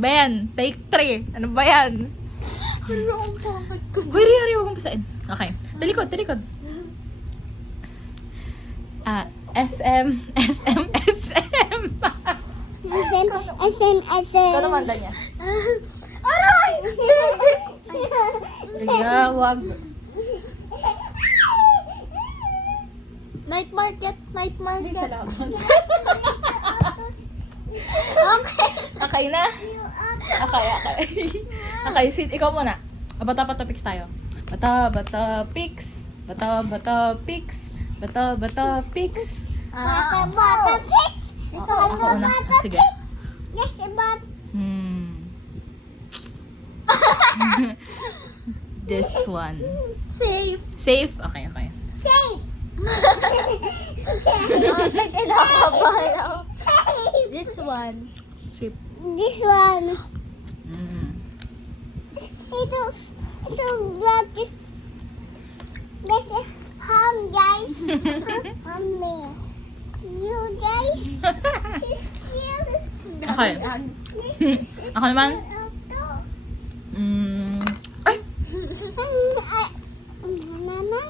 Ba yan? Take 3. Ano ba yan? Ano ang pangit ko? Hurry, huwag kong pisain. Okay. Talikod. SM. Ikaw naman, Danya. Aray! Riga, wag. Night market. Okay na? Okay. Okay, sit. Ikaw muna. Bata pics tayo. Bata pics. Bata pics. Ako una. Sige. Yes, but This one. Safe. Safe? Okay. safe. Kinakabahan ako. Safe. This one. Sheep. This one. It's a blood. This is ham, guys. Ham me. You guys. Okay. Ako naman. Ay! Mama.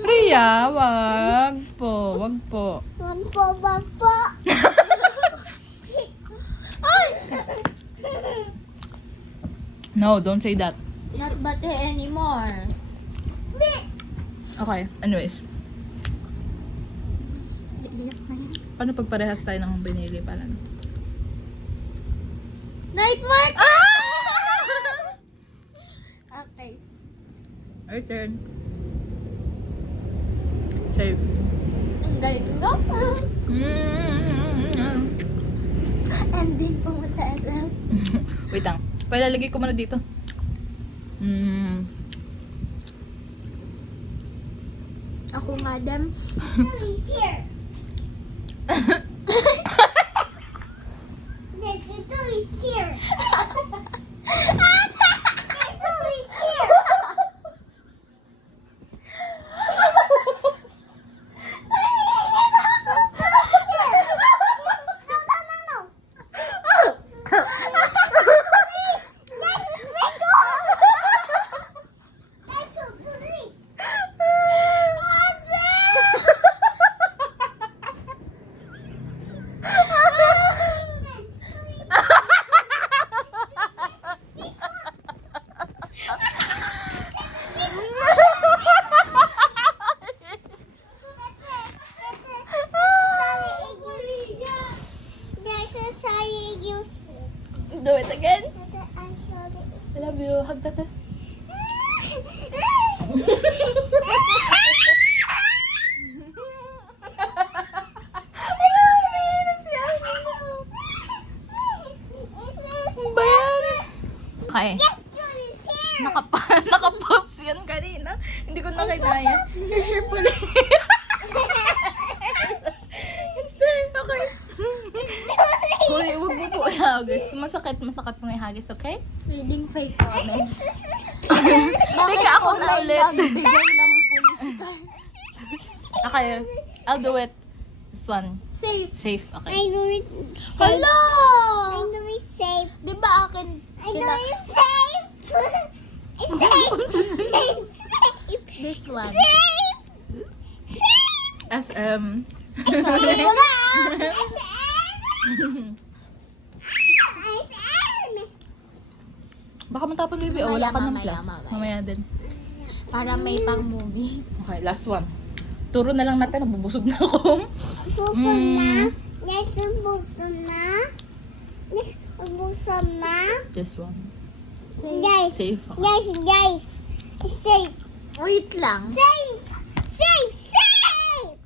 Ria, wag po. Wag po. No, don't say that. Not bate anymore. Okay, anyways. Paano pag parehas tayo ng binili pala? Night market! Okay. Our turn. Save. Ang galing no? And then pumunta SM. Wait lang. Palalagay ko muna dito. Ako, madam. He's here. There's a toys here. There's toys here. Do it again. I love you. Hug tata. Okay. Nakapost yan kanina. Hindi ko nakita yan. Carefully. It's there. Okay. Hoy, wag mo po ihagis. Masakit mo ihagis, okay? Reading fake comments. Teka, ako na ulit. Nagbigay ng police car. Okay, I'll do it. This one. Safe. Safe, I okay. know it safe. Hello! I know it's safe. Di ba akin? I know it's safe. It's safe. Safe. Safe. This one. Safe. Safe. SM. Sorry. Baka matapon, baby. O, wala ka ng Mamaya, plus. mamaya. Mamaya din. Para may pang movie. Okay, last one. Turo na lang natin. Nabubusog na ako. Puso na. Next puso na. Next puso na. This one. Safe. Guys. Safe. Okay. Guys. It's safe. Wait lang. Safe. Safe. Safe.